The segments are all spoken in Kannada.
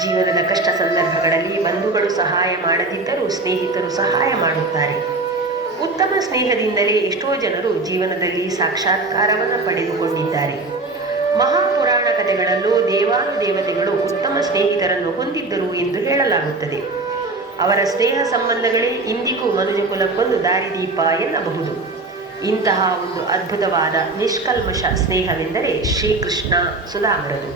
ಜೀವನದ ಕಷ್ಟ ಸಂದರ್ಭಗಳಲ್ಲಿ ಬಂಧುಗಳು ಸಹಾಯ ಮಾಡದಿದ್ದರೂ ಸ್ನೇಹಿತರು ಸಹಾಯ ಮಾಡುತ್ತಾರೆ. ಉತ್ತಮ ಸ್ನೇಹದಿಂದಲೇ ಎಷ್ಟೋ ಜನರು ಜೀವನದಲ್ಲಿ ಸಾಕ್ಷಾತ್ಕಾರವನ್ನು ಪಡೆದುಕೊಂಡಿದ್ದಾರೆ. ಮಹಾಪುರಾಣ ಕಥೆಗಳಲ್ಲೂ ದೇವಾನುದೇವತೆಗಳು ಉತ್ತಮ ಸ್ನೇಹಿತರನ್ನು ಹೊಂದಿದ್ದರು ಎಂದು ಹೇಳಲಾಗುತ್ತದೆ. ಅವರ ಸ್ನೇಹ ಸಂಬಂಧಗಳೇ ಇಂದಿಗೂ ಮನುಜಕುಲಕ್ಕೊಂದು ದಾರಿದೀಪ ಎನ್ನಬಹುದು. ಇಂತಹ ಒಂದು ಅದ್ಭುತವಾದ ನಿಷ್ಕಲ್ಮಶ ಸ್ನೇಹವೆಂದರೆ ಶ್ರೀಕೃಷ್ಣ ಸುಧಾಮರದು.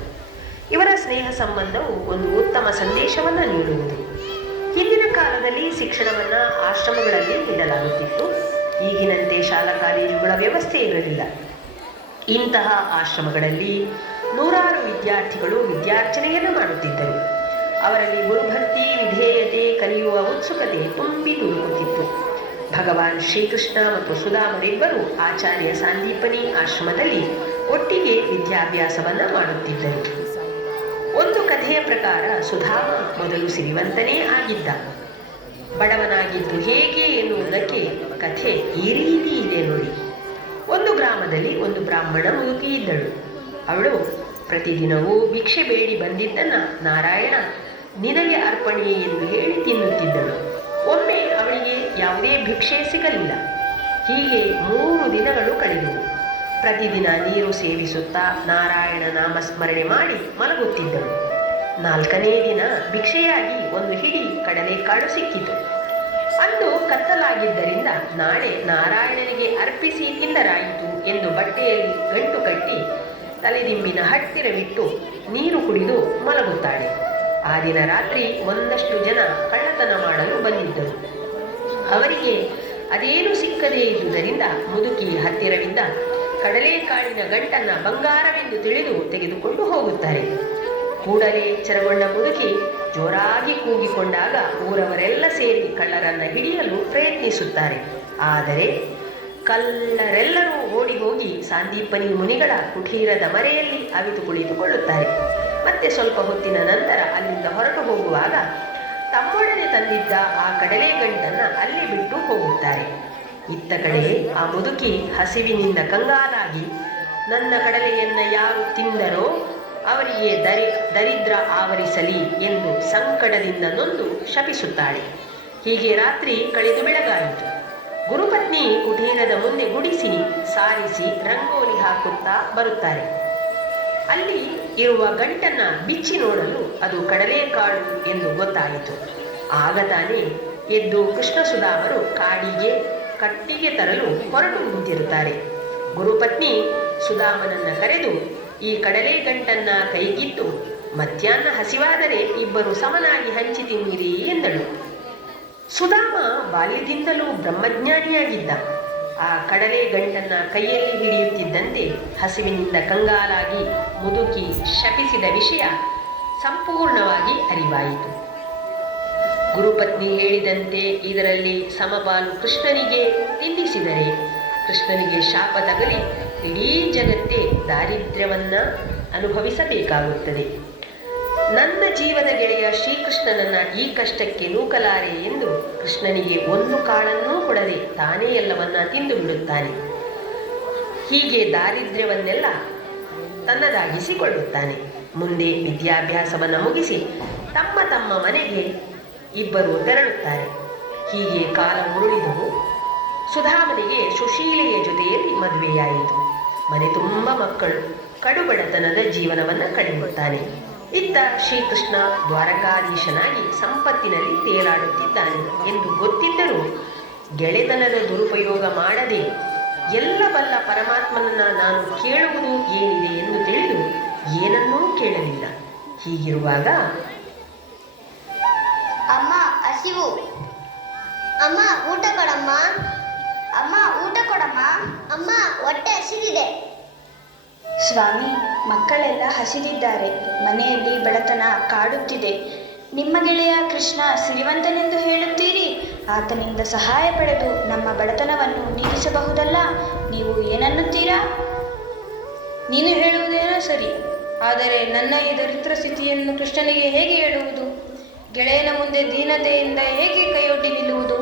ಇವರ ಸ್ನೇಹ ಸಂಬಂಧವು ಒಂದು ಉತ್ತಮ ಸಂದೇಶವನ್ನು ನೀಡುವುದು. ಹಿಂದಿನ ಕಾಲದಲ್ಲಿ ಶಿಕ್ಷಣವನ್ನು ಆಶ್ರಮಗಳಲ್ಲಿ ನೀಡಲಾಗುತ್ತಿತ್ತು. ಈಗಿನಂತೆ ಶಾಲಾ ಕಾಲೇಜುಗಳ ವ್ಯವಸ್ಥೆ ಇರಲಿಲ್ಲ. ಇಂತಹ ಆಶ್ರಮಗಳಲ್ಲಿ ನೂರಾರು ವಿದ್ಯಾರ್ಥಿಗಳು ವಿದ್ಯಾರ್ಚನೆಯನ್ನು ಮಾಡುತ್ತಿದ್ದರು. ಅವರಲ್ಲಿ ಗುರುಭಕ್ತಿ, ವಿಧೇಯತೆ, ಕಲಿಯುವ ಉತ್ಸುಕತೆ ತುಂಬಿ ತುಳುಕುತ್ತಿತ್ತು. ಭಗವಾನ್ ಶ್ರೀಕೃಷ್ಣ ಮತ್ತು ಸುಧಾಮರಿಬ್ಬರು ಆಚಾರ್ಯ ಸಾಂದೀಪನಿ ಆಶ್ರಮದಲ್ಲಿ ಒಟ್ಟಿಗೆ ವಿದ್ಯಾಭ್ಯಾಸವನ್ನು ಮಾಡುತ್ತಿದ್ದರು. ಒಂದು ಕಥೆಯ ಪ್ರಕಾರ ಸುಧಾಮ ಮೊದಲು ಸಿರಿವಂತನೇ ಆಗಿದ್ದ. ಬಡವನಾಗಿದ್ದು ಹೇಗೆ ಎನ್ನುವುದಕ್ಕೆ ಕಥೆ ಈ ರೀತಿ ಇದೆ ನೋಡಿ. ಒಂದು ಗ್ರಾಮದಲ್ಲಿ ಒಂದು ಬ್ರಾಹ್ಮಣ ಮುದುಕಿ ಇದ್ದಳು. ಅವಳು ಪ್ರತಿದಿನವೂ ಭಿಕ್ಷೆ ಬೇಡಿ ಬಂದಿದ್ದನ್ನು ನಾರಾಯಣ ನಿನಗೆ ಅರ್ಪಣೆ ಎಂದು ಹೇಳಿ ತಿನ್ನುತ್ತಿದ್ದಳು. ಒಮ್ಮೆ ಅವಳಿಗೆ ಯಾವುದೇ ಭಿಕ್ಷೆ ಸಿಗಲಿಲ್ಲ. ಹೀಗೆ 3 ದಿನಗಳು ಕಳೆದವು. ಪ್ರತಿದಿನ ನೀರು ಸೇವಿಸುತ್ತಾ ನಾರಾಯಣ ನಾಮಸ್ಮರಣೆ ಮಾಡಿ ಮಲಗುತ್ತಿದ್ದಳು. 4ನೇ ದಿನ ಭಿಕ್ಷೆಯಾಗಿ ಒಂದು ಹಿಡಿ ಕಡಲೆಕಾಳು ಸಿಕ್ಕಿತು. ಅಂದು ಕತ್ತಲಾಗಿದ್ದರಿಂದ ನಾಳೆ ನಾರಾಯಣನಿಗೆ ಅರ್ಪಿಸಿ ತಿಂದರಾಯಿತು ಎಂದು ಬಟ್ಟೆಯಲ್ಲಿ ಗಂಟು ಕಟ್ಟಿ ತಲೆದಿಂಬಿನ ಹತ್ತಿರವಿಟ್ಟು ನೀರು ಕುಡಿದು ಮಲಗುತ್ತಾಳೆ. ಆ ದಿನ ರಾತ್ರಿ ಒಂದಷ್ಟು ಜನ ಕಳ್ಳತನ ಮಾಡಲು ಬಂದಿದ್ದರು. ಅವರಿಗೆ ಅದೇನು ಸಿಕ್ಕದೇ ಇದ್ದುದರಿಂದ ಮುದುಕಿ ಹತ್ತಿರವಿದ್ದ ಕಡಲೆಕಾಳಿನ ಗಂಟನ್ನು ಬಂಗಾರವೆಂದು ತಿಳಿದು ತೆಗೆದುಕೊಂಡು ಹೋಗುತ್ತಾರೆ. ಕೂಡಲೇ ಎಚ್ಚರಗೊಂಡ ಮುದುಕಿ ಜೋರಾಗಿ ಕೂಗಿಕೊಂಡಾಗ ಊರವರೆಲ್ಲ ಸೇರಿ ಕಳ್ಳರನ್ನು ಹಿಡಿಯಲು ಪ್ರಯತ್ನಿಸುತ್ತಾರೆ. ಆದರೆ ಕಳ್ಳರೆಲ್ಲರೂ ಓಡಿ ಹೋಗಿ ಸಾಂದೀಪನಿ ಮುನಿಗಳ ಕುಟೀರದ ಮರೆಯಲ್ಲಿ ಅವಿತು ಕುಳಿತುಕೊಳ್ಳುತ್ತಾರೆ. ಮತ್ತೆ ಸ್ವಲ್ಪ ಹೊತ್ತಿನ ನಂತರ ಅಲ್ಲಿಂದ ಹೊರಟು ಹೋಗುವಾಗ ತಮ್ಮೊಡನೆ ತಂದಿದ್ದ ಆ ಕಡಲೆ ಗಂಟನ್ನು ಅಲ್ಲೇ ಬಿಟ್ಟು ಹೋಗುತ್ತಾರೆ. ಇತ್ತ ಕಡೆ ಆ ಮುದುಕಿ ಹಸಿವಿನಿಂದ ಕಂಗಾಲಾಗಿ ನನ್ನ ಕಡಲೆಯನ್ನು ಯಾರು ತಿಂದರೋ ಅವರಿಗೆ ದರಿದ್ರ ಆವರಿಸಲಿ ಎಂದು ಸಂಕಟದಿಂದ ನೊಂದು ಶಪಿಸುತ್ತಾಳೆ. ಹೀಗೆ ರಾತ್ರಿ ಕಳೆದು ಬೆಳಗಾಯಿತು. ಗುರುಪತ್ನಿ ಕುಟೀರದ ಮುಂದೆ ಗುಡಿಸಿ ಸಾರಿಸಿ ರಂಗೋಲಿ ಹಾಕುತ್ತಾ ಬರುತ್ತಾರೆ. ಅಲ್ಲಿ ಇರುವ ಗಂಟನ್ನು ಬಿಚ್ಚಿ ನೋಡಲು ಅದು ಕಡಲೆಕಾಳು ಎಂದು ಗೊತ್ತಾಯಿತು. ಆಗ ತಾನೇ ಎದ್ದು ಕೃಷ್ಣ ಸುಧಾಮರು ಕಾಡಿಗೆ ಕಟ್ಟಿಗೆ ತರಲು ಹೊರಟು ನಿಂತಿರುತ್ತಾರೆ. ಗುರುಪತ್ನಿ ಸುಧಾಮನನ್ನು ಕರೆದು ಈ ಕಡಲೆ ಗಂಟನ್ನು ಕೈಗಿದ್ದು ಮಧ್ಯಾಹ್ನ ಹಸಿವಾದರೆ ಇಬ್ಬರು ಸಮನಾಗಿ ಹಂಚಿ ತಿನ್ನಿರಿ ಎಂದಳು. ಸುಧಾಮ ಬಾಲ್ಯದಿಂದಲೂ ಬ್ರಹ್ಮಜ್ಞಾನಿಯಾಗಿದ್ದ. ಆ ಕಡಲೆ ಗಂಟನ್ನು ಕೈಯಲ್ಲಿ ಹಿಡಿಯುತ್ತಿದ್ದಂತೆ ಹಸಿವಿನಿಂದ ಕಂಗಾಲಾಗಿ ಮುದುಕಿ ಶಪಿಸಿದ ವಿಷಯ ಸಂಪೂರ್ಣವಾಗಿ ಅರಿವಾಯಿತು. ಗುರುಪತ್ನಿ ಹೇಳಿದಂತೆ ಇದರಲ್ಲಿ ಸಮಪಾಲು ಕೃಷ್ಣನಿಗೆ ನಿಂದಿಸಿದರೆ ಕೃಷ್ಣನಿಗೆ ಶಾಪ ತಗಲಿ ಇಡೀ ಜಗತ್ತೇ ದಾರಿದ್ರ್ಯವನ್ನು ಅನುಭವಿಸಬೇಕಾಗುತ್ತದೆ. ನನ್ನ ಜೀವದ ಗೆಳೆಯ ಶ್ರೀಕೃಷ್ಣನನ್ನ ಈ ಕಷ್ಟಕ್ಕೆ ನೂಕಲಾರೆ ಎಂದು ಕೃಷ್ಣನಿಗೆ ಒಂದು ಕಾಳನ್ನೂ ಕೊಡದೆ ತಾನೇ ಎಲ್ಲವನ್ನ ತಿಂದು ಬಿಡುತ್ತಾನೆ. ಹೀಗೆ ದಾರಿದ್ರ್ಯವನ್ನೆಲ್ಲ ತನ್ನದಾಗಿಸಿಕೊಳ್ಳುತ್ತಾನೆ. ಮುಂದೆ ವಿದ್ಯಾಭ್ಯಾಸವನ್ನು ಮುಗಿಸಿ ತಮ್ಮ ತಮ್ಮ ಮನೆಗೆ ಇಬ್ಬರು ತೆರಳುತ್ತಾರೆ. ಹೀಗೆ ಕಾಲ ಉರುಳಿದವು. ಸುಧಾಮನಿಗೆ ಸುಶೀಲೆಯ ಜೊತೆಯಲ್ಲಿ ಮದುವೆಯಾಯಿತು. ಮನೆ ತುಂಬ ಮಕ್ಕಳು. ಕಡುಬಡತನದ ಜೀವನವನ್ನು ಕಳೆಯುತ್ತಾನೆ. ಇತ್ತ ಶ್ರೀಕೃಷ್ಣ ದ್ವಾರಕಾಧೀಶನಾಗಿ ಸಂಪತ್ತಿನಲ್ಲಿ ತೇಲಾಡುತ್ತಿದ್ದಾನೆ ಎಂದು ಗೊತ್ತಿದ್ದರೂ ಗೆಳೆತನದ ದುರುಪಯೋಗ ಮಾಡದೆ ಎಲ್ಲ ಬಲ್ಲ ಪರಮಾತ್ಮನನ್ನ ನಾನು ಕೇಳುವುದು ಏನಿದೆ ಎಂದು ತಿಳಿದು ಏನನ್ನೂ ಕೇಳಲಿಲ್ಲ. ಹೀಗಿರುವಾಗ ಅಮ್ಮ ಹಸಿವು, ಅಮ್ಮ ಊಟ ಕೊಡಮ್ಮ, ಅಮ್ಮ ಊಟ ಕೊಡಮ್ಮ, ಅಮ್ಮ ಹೊಟ್ಟೆ ಹಸಿದಿದೆ. ಸ್ವಾಮಿ, ಮಕ್ಕಳೆಲ್ಲ ಹಸಿದಿದ್ದಾರೆ. ಮನೆಯಲ್ಲಿ ಬಡತನ ಕಾಡುತ್ತಿದೆ. ನಿಮ್ಮ ಗೆಳೆಯ ಕೃಷ್ಣ ಸಿರಿವಂತನೆಂದು ಹೇಳುತ್ತೀರಿ. ಆತನಿಂದ ಸಹಾಯ ಪಡೆದು ನಮ್ಮ ಬಡತನವನ್ನು ನೀಗಿಸಬಹುದಲ್ಲ. ನೀವು ಏನನ್ನುತ್ತೀರಾ? ನೀನು ಹೇಳುವುದೇನೋ ಸರಿ. ಆದರೆ ನನ್ನ ಈ ದರಿದ್ರ ಸ್ಥಿತಿಯನ್ನು ಕೃಷ್ಣನಿಗೆ ಹೇಗೆ ಹೇಳುವುದು? ಗೆಳೆಯನ ಮುಂದೆ ದೀನತೆಯಿಂದ ಹೇಗೆ ಕೈಯೊಡ್ಡಿ ನಿಲ್ಲುವುದು?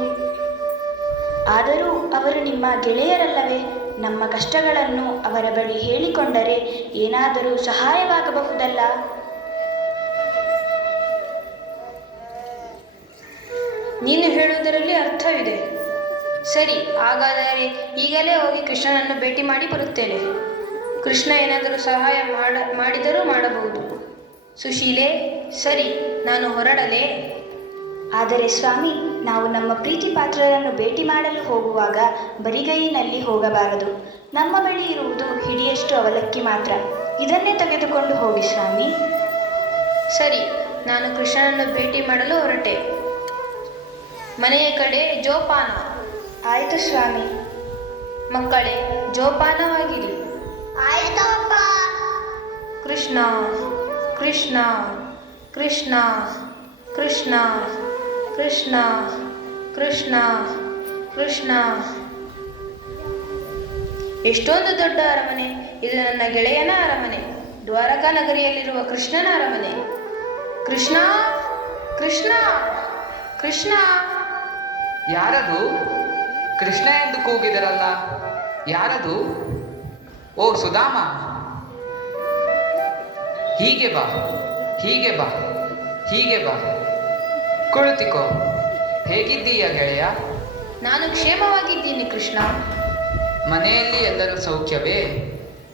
ಆದರೂ ಅವರು ನಿಮ್ಮ ಗೆಳೆಯರಲ್ಲವೇ? ನಮ್ಮ ಕಷ್ಟಗಳನ್ನು ಅವರ ಬಳಿ ಹೇಳಿಕೊಂಡರೆ ಏನಾದರೂ ಸಹಾಯವಾಗಬಹುದಲ್ಲ. ನೀನು ಹೇಳುವುದರಲ್ಲಿ ಅರ್ಥವಿದೆ. ಸರಿ, ಹಾಗಾದರೆ ಈಗಲೇ ಹೋಗಿ ಕೃಷ್ಣನನ್ನು ಭೇಟಿ ಮಾಡಿ ಬರುತ್ತೇನೆ. ಕೃಷ್ಣ ಏನಾದರೂ ಸಹಾಯ ಮಾಡಿದರೂ ಮಾಡಬಹುದು. ಸುಶೀಲೆ, ಸರಿ, ನಾನು ಹೊರಡಲೇ? ಆದರೆ ಸ್ವಾಮಿ, ನಾವು ನಮ್ಮ ಪ್ರೀತಿ ಪಾತ್ರರನ್ನು ಭೇಟಿ ಮಾಡಲು ಹೋಗುವಾಗ ಬರಿಗೈಯಿನಲ್ಲಿ ಹೋಗಬಾರದು. ನಮ್ಮ ಬಳಿ ಇರುವುದು ಹಿಡಿಯಷ್ಟು ಅವಲಕ್ಕಿ ಮಾತ್ರ. ಇದನ್ನೇ ತೆಗೆದುಕೊಂಡು ಹೋಗಿ ಸ್ವಾಮಿ. ಸರಿ, ನಾನು ಕೃಷ್ಣನನ್ನು ಭೇಟಿ ಮಾಡಲು ಹೊರಟೆ. ಮನೆಯ ಕಡೆ ಜೋಪಾನ. ಆಯಿತು ಸ್ವಾಮಿ. ಮಕ್ಕಳೇ, ಜೋಪಾನವಾಗಿರಿ. ಆಯ್ತಪ್ಪ. ಕೃಷ್ಣ ಕೃಷ್ಣ ಕೃಷ್ಣ ಕೃಷ್ಣ ಕೃಷ್ಣ ಕೃಷ್ಣ ಕೃಷ್ಣ. ಎಷ್ಟೊಂದು ದೊಡ್ಡ ಅರಮನೆ! ಇದು ನನ್ನ ಗೆಳೆಯನ ಅರಮನೆ, ದ್ವಾರಕಾ ನಗರಿಯಲ್ಲಿರುವ ಕೃಷ್ಣನ ಅರಮನೆ. ಕೃಷ್ಣ ಕೃಷ್ಣ ಕೃಷ್ಣ. ಯಾರದು? ಕೃಷ್ಣ ಎಂದು ಕೂಗಿದರಲ್ಲ, ಯಾರದು? ಓ ಸುಧಾಮ, ಹೀಗೆ ಬಾ, ಹೀಗೆ ಬಾ, ಹೀಗೆ ಬಾ, ಕುಳಿತುಕೋ. ಹೇಗಿದ್ದೀಯ ಗೆಳೆಯ? ನಾನು ಕ್ಷೇಮವಾಗಿದ್ದೀನಿ ಕೃಷ್ಣ. ಮನೆಯಲ್ಲಿ ಎಲ್ಲರೂ ಸೌಖ್ಯವೇ?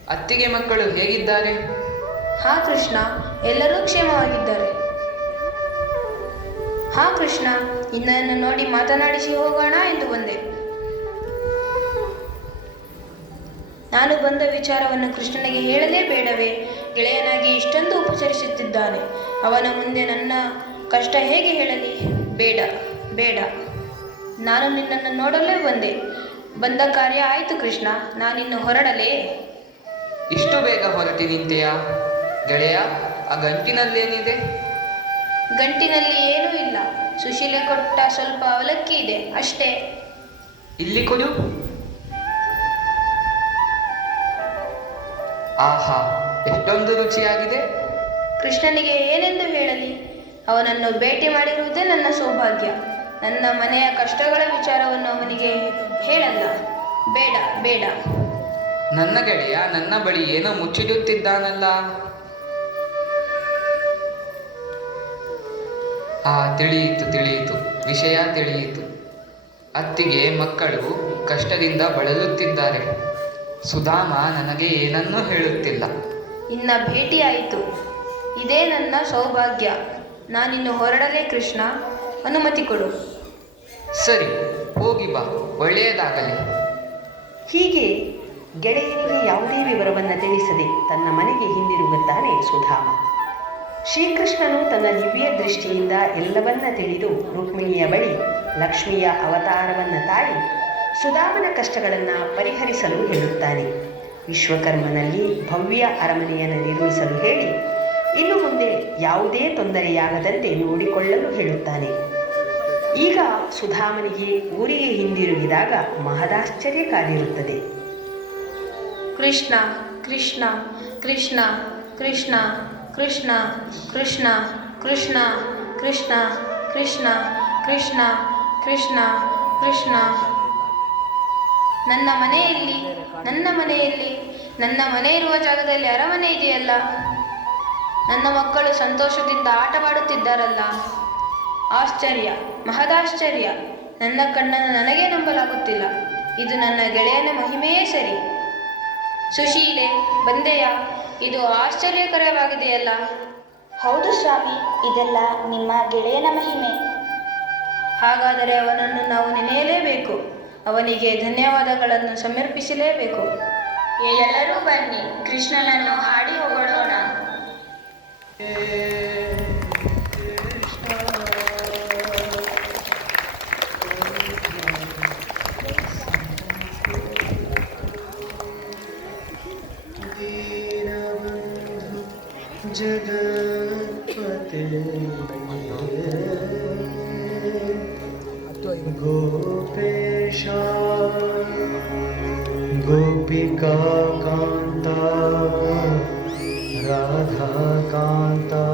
ಅತ್ತಿಗೆ ಮಕ್ಕಳು ಹೇಗಿದ್ದಾರೆ? ಹಾ ಕೃಷ್ಣ, ಎಲ್ಲರೂ ಕ್ಷೇಮವಾಗಿದ್ದಾರೆ. ಹಾ ಕೃಷ್ಣ, ನಿನ್ನನ್ನು ನೋಡಿ ಮಾತನಾಡಿಸಿ ಹೋಗೋಣ ಎಂದು ಬಂದೆ. ನಾನು ಬಂದ ವಿಚಾರವನ್ನು ಕೃಷ್ಣನಿಗೆ ಹೇಳಲೇ ಬೇಡವೇ? ಗೆಳೆಯನಾಗಿ ಇಷ್ಟೊಂದು ಉಪಚರಿಸುತ್ತಿದ್ದಾನೆ. ಅವನ ಮುಂದೆ ನನ್ನ ಕಷ್ಟ ಹೇಗೆ ಹೇಳಲಿ? ಬೇಡ ಬೇಡ, ನಾನು ನಿನ್ನನ್ನು ನೋಡಲೇ ಬಂದೆ. ಬಂದ ಕಾರ್ಯ ಆಯಿತು ಕೃಷ್ಣ, ನಾನಿನ್ನು ಹೊರಡಲೇ? ಇಷ್ಟು ಬೇಗ ಹೊರಟಿ ನಿಂತೆಯಾ ಗೆಳೆಯ? ಆ ಗಂಟಿನಲ್ಲೇನಿದೆ? ಗಂಟಿನಲ್ಲಿ ಏನೂ ಇಲ್ಲ. ಸುಶೀಲೆ ಕೊಟ್ಟ ಸ್ವಲ್ಪ ಅವಲಕ್ಕಿ ಇದೆ, ಅಷ್ಟೇ. ಇಲ್ಲಿ ಕೊಡು. ಆಹಾ, ಎಷ್ಟೊಂದು ರುಚಿಯಾಗಿದೆ. ಕೃಷ್ಣನಿಗೆ ಏನೆಂದು ಹೇಳಲಿ? ಅವನನ್ನು ಭೇಟಿ ಮಾಡಿರುವುದೇ ನನ್ನ ಸೌಭಾಗ್ಯ. ನನ್ನ ಮನೆಯ ಕಷ್ಟಗಳ ವಿಚಾರವನ್ನು ಅವನಿಗೆ ಹೇಳಲ್ಲ. ಬೇಡ ಬೇಡ. ನನ್ನ ಗೆಳೆಯ ನನ್ನ ಬಳಿ ಏನೋ ಮುಚ್ಚಿಡುತ್ತಿದ್ದಾನಲ್ಲ. ತಿಳಿಯಿತು ತಿಳಿಯಿತು, ವಿಷಯ ತಿಳಿಯಿತು. ಅತ್ತಿಗೆ ಮಕ್ಕಳು ಕಷ್ಟದಿಂದ ಬಳಲುತ್ತಿದ್ದಾರೆ. ಸುಧಾಮ ನನಗೆ ಏನನ್ನೂ ಹೇಳುತ್ತಿಲ್ಲ. ನಿನ್ನ ಭೇಟಿ ಆಯಿತು, ಇದೇ ನನ್ನ ಸೌಭಾಗ್ಯ. ನಾನಿನ್ನು ಹೊರಡಲೇ ಕೃಷ್ಣ, ಅನುಮತಿ ಕೊಡು. ಸರಿ, ಹೋಗಿ ಬಾ, ಒಳ್ಳೆಯದಾಗಲಿ. ಹೀಗೆ ಗೆಳೆಯನಿಗೆ ಯಾವುದೇ ವಿವರವನ್ನು ತಿಳಿಸದೆ ತನ್ನ ಮನೆಗೆ ಹಿಂದಿರುಗುತ್ತಾನೆ ಸುಧಾಮ. ಶ್ರೀಕೃಷ್ಣನು ತನ್ನ ದಿವ್ಯ ದೃಷ್ಟಿಯಿಂದ ಎಲ್ಲವನ್ನ ತಿಳಿದು ರುಕ್ಮಿಣಿಯ ಬಳಿ ಲಕ್ಷ್ಮಿಯ ಅವತಾರವನ್ನು ತಾಳಿ ಸುಧಾಮನ ಕಷ್ಟಗಳನ್ನು ಪರಿಹರಿಸಲು ಹೇಳುತ್ತಾನೆ. ವಿಶ್ವಕರ್ಮನಲ್ಲಿ ಭವ್ಯ ಅರಮನೆಯನ್ನು ನಿರ್ಮಿಸಲು ಹೇಳಿ ಇನ್ನು ಮುಂದೆ ಯಾವುದೇ ತೊಂದರೆಯಾಗದಂತೆ ನೋಡಿಕೊಳ್ಳಲು ಹೇಳುತ್ತಾನೆ. ಈಗ ಸುಧಾಮನಿಗೆ ಊರಿಗೆ ಹಿಂದಿರುಗಿದಾಗ ಮಹದಾಶ್ಚರ್ಯ ಕಾದಿರುತ್ತದೆ. ಕೃಷ್ಣ ಕೃಷ್ಣ ಕೃಷ್ಣ ಕೃಷ್ಣ ಕೃಷ್ಣ ಕೃಷ್ಣ ಕೃಷ್ಣ ಕೃಷ್ಣ ಕೃಷ್ಣ ಕೃಷ್ಣ ಕೃಷ್ಣ ಕೃಷ್ಣ. ನನ್ನ ಮನೆಯಲ್ಲಿ ನನ್ನ ಮನೆ ಇರುವ ಜಾಗದಲ್ಲಿ ಅರಮನೆ ಇದೆಯಲ್ಲ. ನನ್ನ ಮಕ್ಕಳು ಸಂತೋಷದಿಂದ ಆಟವಾಡುತ್ತಿದ್ದಾರಲ್ಲ. ಆಶ್ಚರ್ಯ, ಮಹದಾಶ್ಚರ್ಯ. ನನ್ನ ಕಣ್ಣನ್ನು ನನಗೇ ನಂಬಲಾಗುತ್ತಿಲ್ಲ. ಇದು ನನ್ನ ಗೆಳೆಯನ ಮಹಿಮೆಯೇ ಸರಿ. ಸುಶೀಲೆ, ಬಂದೆಯಾ? ಇದು ಆಶ್ಚರ್ಯಕರವಾಗಿದೆಯಲ್ಲ. ಹೌದು ಸ್ವಾಮಿ, ಇದೆಲ್ಲ ನಿಮ್ಮ ಗೆಳೆಯನ ಮಹಿಮೆ. ಹಾಗಾದರೆ ಅವನನ್ನು ನಾವು ನೆನೆಯಲೇಬೇಕು. ಅವನಿಗೆ ಧನ್ಯವಾದಗಳನ್ನು ಸಮರ್ಪಿಸಲೇಬೇಕು. ಎಲ್ಲರೂ ಬನ್ನಿ, ಕೃಷ್ಣನನ್ನು ಹಾಡಿ ಹೊಗಳೋಣ. जगत्पते गोपेशा गोपिका कान्ता राधा कान्ता